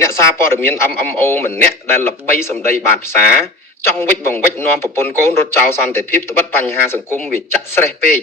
អ្នកសារព័ត៌មាន MMO ម្នាក់ដែលល្បីសម្ដីបាតភាសាចង់វិច្ចបង្វិចនាំប្រពន្ធកូនរត់ចោលសន្តិភាពត្បិតបញ្ហាសង្គមវាចាក់ស្រេះពេក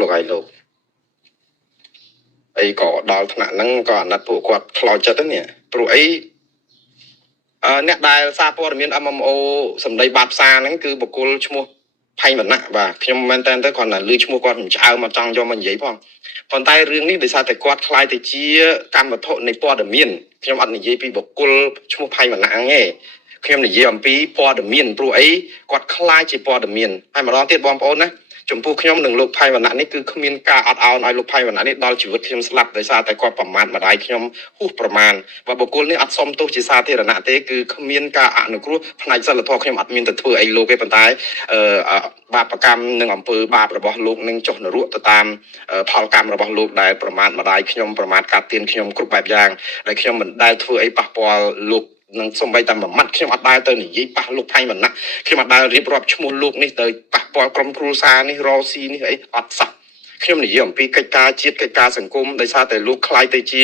លោកហើយលោកអីក៏ដល់ថ្នាក់ហ្នឹងក៏អាណិតពួកគាត់ខ្លោចចិត្តហ្នឹងព្រោះអីអ្នកដែលសារព័ត៌មាន MMO សម្ដីបាតភាសាហ្នឹងគឺបុគ្គលឈ្មោះផៃវណ្ណៈបាទខ្ញុំមែនតើគាត់ណាលឺឈ្មោះគាត់មិនឆ្អើមកចង់យកមកនិយាយផងប៉ុន្តែរឿងនេះដោយសារតែគាត់ខ្លាយទៅជាកម្មវត្ថុនៃព័ត៌មានខ្ញុំអត់និយាយពីបុគ្គលឈ្មោះផៃវណ្ណៈហ្នឹងទេខ្ញុំនិយាយអំពីព័ត៌មានព្រោះអីគាត់ខ្លាយជាព័ត៌មានហើយម្ដងទៀតបងប្អូនណាចំពោះខ្ញុំនិងលោកផៃវណ្ណៈនេះគឺគ្មានការអត់ឱនឲ្យលោកផៃវណ្ណៈនេះដល់ជីវិតខ្ញុំស្លាប់ដោយសារតែគាត់ប្រមាថម្ដាយខ្ញុំហួសប្រមាណបើបុគ្គលនេះអត់សមទោសជាសាធារណៈទេគឺគ្មានការអនុគ្រោះផ្នែកសិលធម៌ខ្ញុំអត់មានទៅធ្វើអីលោកទេប៉ុន្តែបាបកម្មនិងអំពើបាបរបស់លោកនឹងចុះនរកទៅតាមផលកម្មរបស់លោកដែលប្រមាថម្ដាយខ្ញុំប្រមាថការទៀនខ្ញុំគ្រប់បែបយ៉ាងដែលខ្ញុំមិនដែលធ្វើអីប៉ះពាល់លោកនឹងសំបីតែមួយម៉ាត់ខ្ញុំអត់ដែលទៅនិយាយប៉ះលោកផៃវណ្ណៈខ្ញុំអត់ដែលរៀបរាប់ឈ្មោះលោកនេះទៅប៉ះពាល់ក្រុមគ្រួសារនេះរស៊ីនេះអីអត់សោះខ្ញុំនិយាយអំពីកិច្ចការជាតិកិច្ចការសង្គមដោយសារតែលោកខ្លាយទៅជា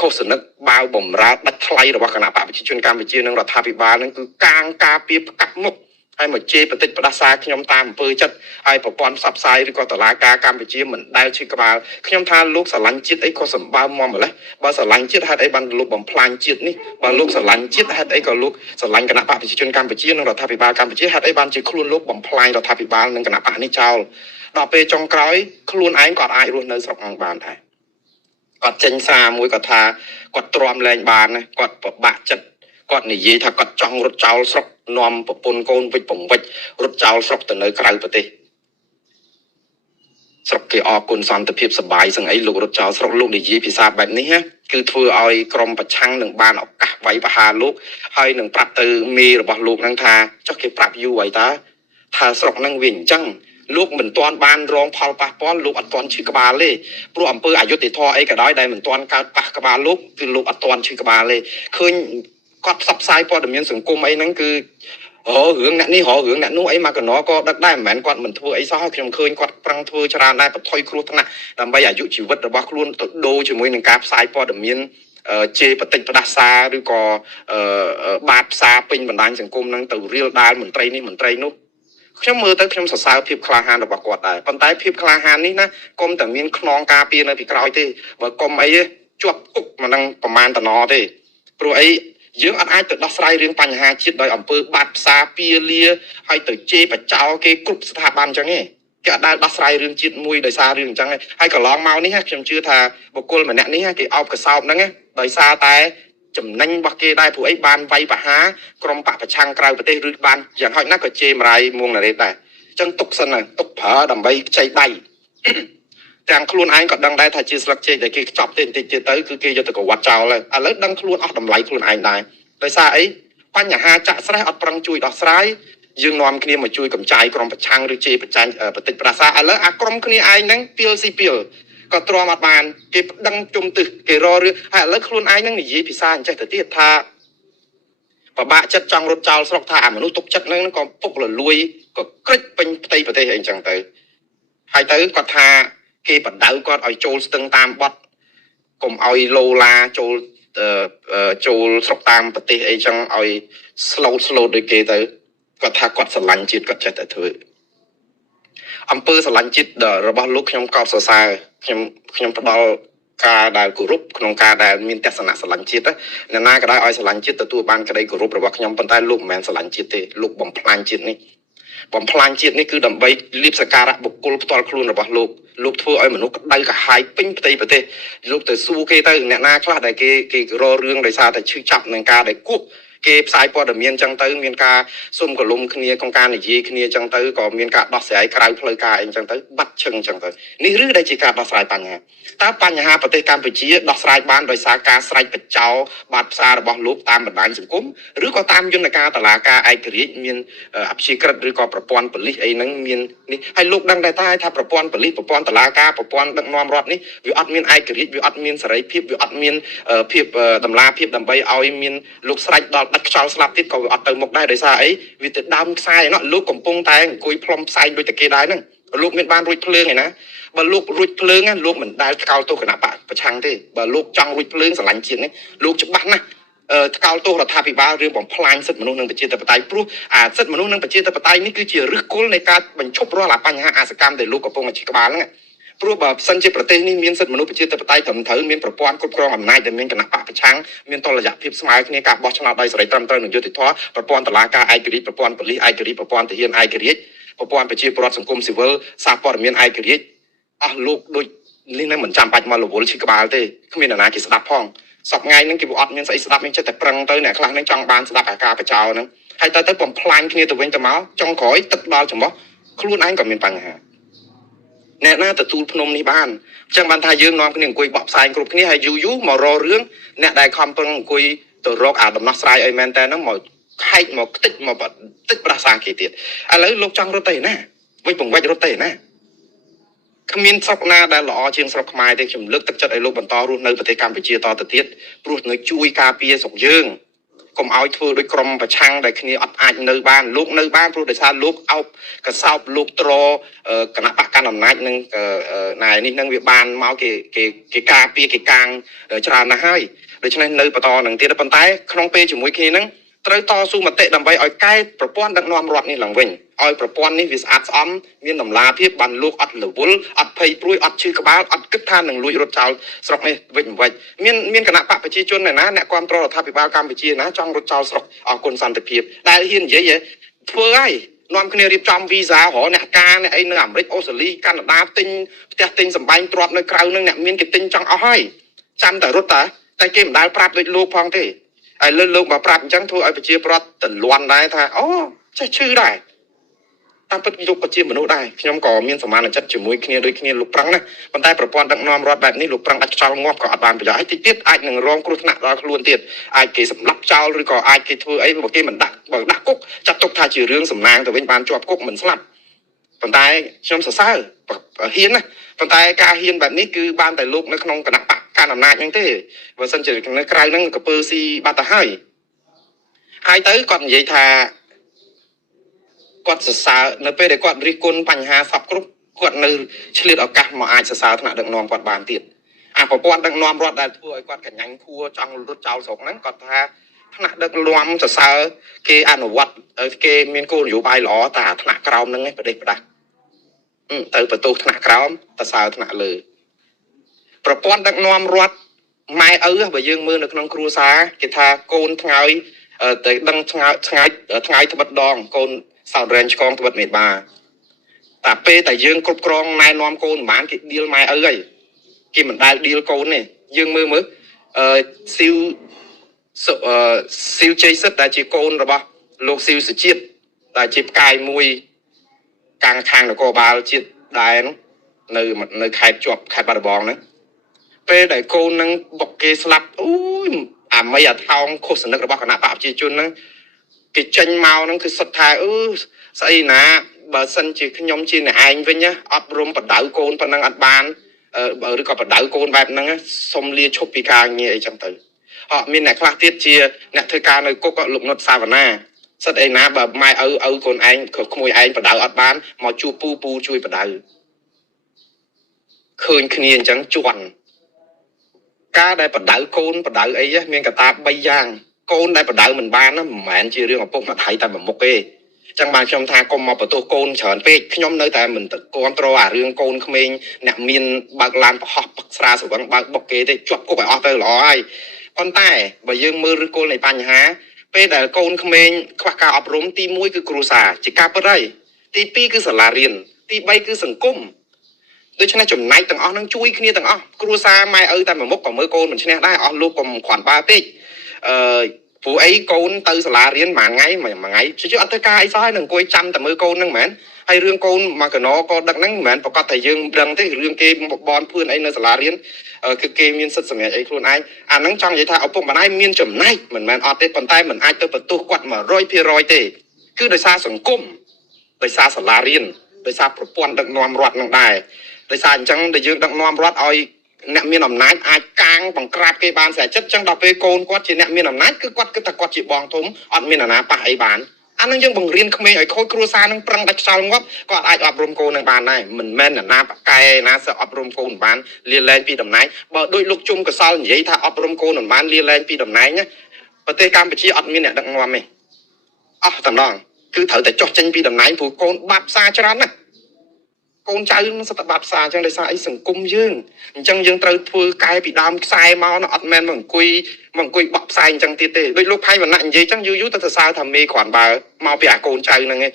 ខុសនិតបាវបំរើដាច់ថ្លៃរបស់គណៈបកប្រជាជនកម្ពុជានិងរដ្ឋាភិបាលនឹងគឺកាងការពារផ្កាប់មុខហើយមកជេរបន្តិចផ្ដាសាខ្ញុំតាមអំពើចិត្តហើយប្រព័ន្ធផ្សព្វផ្សាយឬក៏តុលាការកម្ពុជាមិនដែលឈឺក្បាលខ្ញុំថាលោកស្រឡាញ់ជាតិអីក៏សម្បើមម្លេះបើស្រឡាញ់ជាតិហេតុអីបានលោកបំផ្លាញជាតិនេះបើលោកស្រឡាញ់ជាតិហេតុអីក៏លោកស្រឡាញ់គណៈបកប្រជាជនកម្ពុជានិងរដ្ឋាភិបាលកម្ពុជាហេតុអីបានជាខ្លួនលោកបំផ្លាញរដ្ឋាភិបាលនិងគណៈបកនេះចោលដល់ពេលចុងក្រោយខ្លួនឯងក៏អាចរស់នៅស្រុកអង្គបានដែរគាត់ចេញសារមួយគាត់ថាគាត់ទ្រាំលែងបានគាត់ពិបាកចិត្តគាត់និយាយថាគាត់ចង់រត់ចោលស្រុកនាំប្រពន្ធកូនវិច្ចបង្វិចរត់ចោលស្រុកទៅនៅក្រៅប្រទេសស្រុកគេអរគុណសន្តិភាពសបាយសឹងអីលោករត់ចោលស្រុកលោកនិយាយភាសាបែបនេះគឺធ្វើឲ្យក្រុមប្រឆាំងនឹងបានឱកាសវាយប្រហារលោកហើយនឹងប្រាប់ទៅមេរបស់លោកហ្នឹងថាចុះគេប្រាប់យូរហើយតាថាស្រុកហ្នឹងវាអញ្ចឹងលោកមិនទាន់បានរងផលប៉ះពាល់លោកអត់ទាន់ឈឺក្បាលទេព្រោះអំពើអយុត្តិធម៌អីក៏ដោយដែលមិនទាន់កើតប៉ះក្បាលលោកគឺលោកអត់ទាន់ឈឺក្បាលទេឃើញគាត់ផ្សព្វផ្សាយព័ត៌មានសង្គមអីហ្នឹងគឺរឿងអ្នកនេះរឿងអ្នកនោះអីមកកណោក៏ដឹកដែរមិនមែនគាត់មិនធ្វើអីសោះខ្ញុំឃើញគាត់ប្រឹងធ្វើច្រើនដែរបថុយគ្រោះថ្នាក់ដើម្បីអាយុជីវិតរបស់ខ្លួនទៅដូរជាមួយនឹងការផ្សាយព័ត៌មានជេរបតិចផ្ដាសាឬក៏បាតផ្សាពេញបណ្ដាញសង្គមហ្នឹងទៅរៀលដាលមន្ត្រីនេះមន្ត្រីនោះខ្ញុំមើលទៅខ្ញុំសរសើរភាពក្លាហានរបស់គាត់ដែរប៉ុន្តែភាពក្លាហាននេះណាកុំតែមានខ្នងការពារនៅពីក្រោយទេបើកុំអីជាប់គុកមិនដឹងប្រមាណតំណទេព្រោះអីយើងអត់អាចទៅដោះស្រាយរឿងបញ្ហាជាតិដោយអំពើបាតផ្សាពាលាហើយទៅជេរបចោលគេគ្រប់ស្ថាប័នអញ្ចឹងទេគេអត់ដែលដោះស្រាយរឿងជាតិមួយដោយសាររឿងអញ្ចឹងទេហើយកន្លងមកនេះខ្ញុំជឿថាបុគ្គលម្នាក់នេះគេអោបកសោបហ្នឹងដោយសារតែចំណេញរបស់គេដែរព្រោះអីបានវាយប្រហារក្រុមបកប្រឆាំងក្រៅប្រទេសឬបានយ៉ាងហោចណាស់ក៏ជេរមរាយមួងណារ៉េតដែរអញ្ចឹងទុកសិនណាទុកប្រើដើម្បីខ្ចីដៃទាំងខ្លួនឯងក៏ដឹងដែរថាជាស្លឹកចេកដែលគេខ្ចប់ទេបន្តិចទៀតទៅគឺគេយកទៅកវត្តចោលហើយឥឡូវដឹងខ្លួនអស់តម្លៃខ្លួនឯងដែរដោយសារអីបញ្ហាចាក់ស្រេះអត់ប្រឹងជួយដោះស្រាយយើងនាំគ្នាមកជួយកម្ចាយក្រុមប្រឆាំងឬជេរប្រចាំបតិចប្រាសាឥឡូវអាក្រុមគ្នាឯងហ្នឹងពីលស៊ីពីលក៏ទ្រាំអត់បានគេប្តឹងជុំទឹះគេររឿងហើយឥឡូវខ្លួនឯងហ្នឹងនិយាយភាសាអញ្ចេះទៅទៀតថាបបាក់ចិត្តចង់រត់ចោលស្រុកថាអាមនុស្សទុកចិត្តហ្នឹងក៏ពុករលួយក៏ក្រិចពេញផ្ទៃប្រទេសអីចឹងទៅហើយទៅគាត់ថាគេបដៅគាត់ឲ្យចូលស្ទឹងតាមបត់កុំឲ្យឡូឡាចូលស្រុកតាមប្រទេសអីចឹងឲ្យស្លូតដូចគេទៅគាត់ថាគាត់ស្រឡាញ់ជាតិគាត់ចេះតែធ្វើអំពើស្រឡាញ់ជាតិរបស់លោកខ្ញុំកោតសរសើរខ្ញុំផ្ដល់ការដែលគោរពក្នុងការដែលមានទស្សនៈស្រឡាញ់ជាតិអ្នកណាក៏ដោយឲ្យស្រឡាញ់ជាតិទទួលបានក្តីគោរពរបស់ខ្ញុំប៉ុន្តែលោកមិនមែនស្រឡាញ់ជាតិទេលោកបំផ្លាញជាតិនេះបំផ្លាញជាតិនេះគឺដើម្បីលៀបសការៈបុគ្គលផ្ទាល់ខ្លួនរបស់លោកធ្វើឲ្យមនុស្សក្តៅក្រហាយពេញផ្ទៃប្រទេសលោកទៅសួរគេទៅអ្នកណាខ្លះដែលគេរករឿងដោយសារតែឈឺចាប់នឹងការដែលគប់គេផ្សាយព័ត៌មានចឹងទៅមានការសុំកលុំគ្នាក្នុងការនិយាយគ្នាចឹងទៅក៏មានការដោះស្រាយក្រៅផ្លូវការអីចឹងទៅបាត់ឈឹងចឹងទៅនេះឬដែលជាការដោះស្រាយបញ្ហាតើបញ្ហាប្រទេសកម្ពុជាដោះស្រាយបានដោយសារការស្រែកបញ្ចោបាត់ផ្សាររបស់លោកតាមបណ្ដាញសង្គមឬក៏តាមយន្តការតុលាការឯករាជ្យមានអព្យាក្រឹតឬក៏ប្រព័ន្ធប៉ូលីសអីហ្នឹងមាននេះហើយលោកដឹងដែរថាប្រព័ន្ធប៉ូលីសប្រព័ន្ធតុលាការប្រព័ន្ធដឹកនាំរដ្ឋនេះវាអត់មានឯករាជ្យវាអត់មានសេរីភាពវាអត់មានភាពតម្លាភាពដើម្បីឲ្យមានលោកស្រែកដល់ដាច់ខ្យល់ស្លាប់ទៀតក៏វាអត់ទៅមុខដែរដោយសារអីវាទៅដើមខ្សែលោកកំពុងតែអង្គុយផ្លុំផ្សែងដូចតែគេដែរហ្នឹង លោកមានបានរួចភ្លើងឯណាបើលោករួចភ្លើងណាលោកមិនដែលថ្កោលទោសគណៈបកប្រឆាំងទេបើលោកចង់រួចភ្លើងស្រឡាញ់ជាតិនេះលោកច្បាស់ណាស់ថ្កោលទោសរដ្ឋាភិបាលរឿងបំផ្លាញសិទ្ធិមនុស្សនិងប្រជាធិបតេយ្យព្រោះអាសិទ្ធិមនុស្សនិងប្រជាធិបតេយ្យនេះគឺជាឫសគល់នៃការបញ្ឈប់រាល់អាបញ្ហាអាសកម្មដែលលោកកំពុងតែក្បាលហ្នឹងព្រោះបើសិនជាប្រទេសនេះមានសិទ្ធិមនុស្សប្រជាធិបតេយ្យត្រឹមត្រូវមានប្រព័ន្ធគ្រប់គ្រងអំណាចដែលមានគណៈបកប្រឆាំងមានតុល្យភាពស្មើគ្នាការបោះឆ្នោតដោយសេរីត្រឹមត្រូវនិងយុត្តិធម៌ប្រព័ន្ធតុលាការឯករាជ្យប្រព័ន្ធប៉ូលីសឯករាជ្យប្រព័ន្ធទាហានឯករាជ្យប្រព័ន្ធប្រជាពលរដ្ឋសង្គមស៊ីវិលសារព័ត៌មានឯករាជ្យអស់លោកដូចនេះនឹងមិនចាំបាច់មករវល់ឈឺក្បាលទេគ្មាននរណាគេស្ដាប់ផងសប្ថ្ងៃហ្នឹងគេអត់មានស្អីស្ដាប់មានចិត្តតែប្រឹងទៅអ្នកខ្លះហ្នឹងចង់បានស្ដាប់អាការបចោហ្នឹងហើយទៅបំផ្លាញគ្នាទៅវិញទៅមកចុងក្រោយទឹកដល់ចំបោះខ្លួនឯងក៏មានបញ្ហាអ្នកណាទទួលភ្នំនេះបានអញ្ចឹងបានថាយើងនាំគ្នាអង្គុយបកផ្សាយគ្រប់គ្នាហើយយូរមករករឿងអ្នកដែលខំប្រឹងអង្គុយទៅរកអាដំណោះស្រាយអីមែនតើហ្នឹងមកខែកមកខ្ទេចមកតិចប្រសាគេទៀតឥឡូវលោកចង់រត់ទៅណាវិញបង្វិចរត់ទៅណាគ្មានស្រុកណាដែលល្អជាងស្រុកខ្មែរទេខ្ញុំលើកទឹកចិត្តឲ្យលោកបន្តរស់នៅប្រទេសកម្ពុជាតទៅទៀតព្រោះនៅជួយការពារស្រុកយើងកុំឲ្យធ្វើដូចក្រុមប្រឆាំងដែលគ្នាអត់អាចនៅបានលោកនៅបានព្រោះដោយសារលោកអោបកសោបលោកត្រគណៈបកកណ្ដាលអំណាចនឹងណែនេះនឹងវាបានមកគេការពារគេកាងច្រើនណាស់ហើយដូច្នេះនៅបន្តនឹងទៀតប៉ុន្តែក្នុងពេលជាមួយគ្នានឹងត្រូវតស៊ូមតិដើម្បីឲ្យកែប្រព័ន្ធដឹកនាំរដ្ឋនេះឡើងវិញឲ្យប្រព័ន្ធនេះវាស្អាតស្អំមានតម្លាភាពបានលោកអត់រវល់អត់ភ័យព្រួយអត់ឈឺក្បាលអត់គិតថានឹងលួចរត់ចោលស្រុកនេះវិញមានគណៈបកប្រជាជនណាអ្នកគ្រប់គ្រងរដ្ឋាភិបាលកម្ពុជាណាចង់រត់ចោលស្រុកអរគុណសន្តិភាពដែលហ៊ាននិយាយធ្វើហើយនាំគ្នារៀបចំវីសារហអ្នកការអ្នកអីនៅអាមេរិកអូស្ត្រាលីកាណាដាទិញផ្ទះទិញសម្បែងទ្រព្យនៅក្រៅនឹងអ្នកមានគេទិញចង់អស់ហើយចាំតែរត់តែគេមិនដែលប្រាប់ដូចលោកផងទេហើយលើលោកមកប្រាប់អញ្ចឹងធ្វើឲ្យប្រជាប្រដ្ឋទលន់ដែរថាអូចេះឈឺដែរតាមពិតលោកក៏ជាមនុស្សដែរខ្ញុំក៏មានសមានចិត្តជាមួយគ្នាដូចគ្នាលោកប្រឹងណាប៉ុន្តែប្រព័ន្ធដឹកនាំរដ្ឋបែបនេះលោកប្រឹងអាចខ្យល់ងាប់ក៏អត់បានប្រយោជន៍ហើយតិចទៀតអាចនឹងរងគ្រោះថ្នាក់ដល់ខ្លួនទៀតអាចគេសម្លាប់ចោលឬក៏អាចគេធ្វើអីបើគេមិនដាក់គុកចាត់ទុកថាជារឿងសំណាងទៅវិញបានជាប់គុកមិនស្លាប់ប៉ុន្តែខ្ញុំសរសើរហ៊ានណាប៉ុន្តែការហ៊ានបែបនេះគឺបានតែលោកនៅក្នុងគណៈបកកាន់អំណាចហ្នឹងទេបើមិនជានៅក្រៅហ្នឹងក៏ពើស៊ីបាត់ទៅហើយទៅគាត់និយាយថាគាត់សរសើរនៅពេលដែលគាត់រិះគន់បញ្ហាសពគ្រប់គាត់នៅឆ្លៀតឱកាសមកអាចសរសើរថ្នាក់ដឹកនាំគាត់បានទៀតអាប្រព័ន្ធដឹកនាំរដ្ឋដែលធ្វើឲ្យគាត់កញ្ញាញ់ខួរចង់រត់ចោលស្រុកហ្នឹងគាត់ថាថ្នាក់ដឹកនាំសរសើរគេអនុវត្តគេមានគោលនយោបាយល្អតែថ្នាក់ក្រោមហ្នឹងប្រទេសផ្ដាស់ទៅបន្ទោសថ្នាក់ក្រោមសរសើរថ្នាក់លើប្រព័ន្ធដឹកនាំរដ្ឋម៉ែឪបើយើងមើលនៅក្នុងគ្រួសារគេថាកូនថ្ងើយតែដឹងថ្ងាយត្បិតដងកូនសោតរែងឆ្កងត្បិតមេបាតែពេលតែយើងគ្រប់គ្រងណែនាំកូនមិនបានគេឌីលម៉ែឪហើយគេមិនដែលឌីលកូនទេយើងមើលស៊ីវជ័យសិទ្ធដែលជាកូនរបស់លោកស៊ីវសុជាតិដែលជាផ្កាយមួយខាងនគរបាលជាតិដែរនៅខេត្តជាប់ខេត្តបាត់ដំបងហ្នឹងពេលដែលកូននឹងបុកគេស្លាប់អូយអាមីអាថោងខុសសនិករបស់គណៈបកប្រជាជនហ្នឹងគេចេញមកហ្នឹងគឺសុទ្ធថាស្អីណាបើសិនជាខ្ញុំជាអ្នកឯងវិញអត់រុំបដៅកូនប៉ុណ្ណឹងអត់បានឬក៏បដៅកូនបែបហ្នឹងសុំលាឈប់ពីការងារអីចឹងទៅមានអ្នកខ្លះទៀតជាអ្នកធ្វើការនៅគុកលោកនុតសាវណ្ណាសិតអីណាបើម៉ែឪកូនឯងក្មួយឯងបដៅអត់បានមកជួបពូជួយបដៅឃើញគ្នាអញ្ចឹងជន់ការដែលបដៅកូនបដៅអីមានកត្តា3យ៉ាងកូនដែលបដៅមិនបានមិនមែនជារឿងឪពុកម្ដាយតែមួយមុខទេចឹងបានខ្ញុំថាកុំមកបន្ទោសកូនច្រើនពេកខ្ញុំនៅតែមិនគ្រប់គ្រងអារឿងកូនក្មេងអ្នកមានបើកឡានប្រហោះបឹកស្រាស្វឹងបើកបុកគេទេជាប់គុកឲ្យអស់ទៅល្អហើយប៉ុន្តែបើយើងមើលឫសគល់នៃបញ្ហាពេលដែលកូនក្មេងខ្វះការអប់រំទី1គឺគ្រួសារជាការពិតហើយទី2គឺសាលារៀនទី3គឺសង្គមដូច្នេះចំណែកទាំងអស់នឹងជួយគ្នាទាំងអស់គ្រួសារម៉ែឪតែមួយមុខក៏មើលកូនមិនឈ្នះដែរអស់លោកកុំគ្រាន់បើពេកព្រោះអីកូនទៅសាលារៀនមួយថ្ងៃជិះអត់ទៅការអីសោះហើយនឹងអង្គុយចាំតែមើលកូនហ្នឹងមែនហើយរឿងកូនមកកណោក៏ដឹកហ្នឹងមិនមែនប្រកាសតែយើងដឹងទេរឿងគេបនភឿនអីនៅសាលារៀនគឺគេមានសិទ្ធិសម្រេចអីខ្លួនឯងអាហ្នឹងចង់និយាយថាឪពុកម្ដាយមានចំណែកមិនមែនអត់ទេប៉ុន្តែមិនអាចទៅបន្ទោសគាត់ 100% ទេគឺដោយសារសង្គមដោយសារសាលារៀនដោយសារប្រព័ន្ធដឹកនាំរដ្ឋនឹងដែរដោយសារអញ្ចឹងដែលយើងដឹកនាំរដ្ឋឲ្យអ្នកមានអំណាចអាចកាងបង្ក្រាបគេបានស្អាតចិត្តចឹងដល់ពេលកូនគាត់ជាអ្នកមានអំណាចគឺគាត់គិតថាគាត់ជាបងធំអត់មានអាណាប៉ះអីបានអា អានឹងយើងបង្រៀនក្មេងឲ្យខូចគ្រួសារនឹងប្រឹងដាច់ខ្យល់ងាប់ក៏អាចអប់រំកូននឹងបានដែរមិនមែនណាបកែណាសើអប់រំកូនបានលាលែងពីតំណែងបើដោយលោកជុំកសលនិយាយថាអប់រំកូនមិនបានលាលែងពីតំណែងណាប្រទេសកម្ពុជាអត់មានអ្នកដឹកនាំទេអស់តំណងគឺត្រូវតែចោះចេញពីតំណែងព្រោះកូនបាត់ផ្សារច្រើនណាកូនចៅនឹងសត្វបាត់ផ្សារអញ្ចឹងដោយសារអីសង្គមយើងអញ្ចឹងយើងត្រូវធ្វើកែពីដើមខ្សែមកណាអត់មែនមកអង្គុយបក់ផ្សែងអញ្ចឹងទៀតទេដោយលោកផៃវណ្ណៈនិយាយអញ្ចឹងយូរទៅសរសើរថាមេគ្រាន់បើមកពីអាកូនចៅហ្នឹងឯង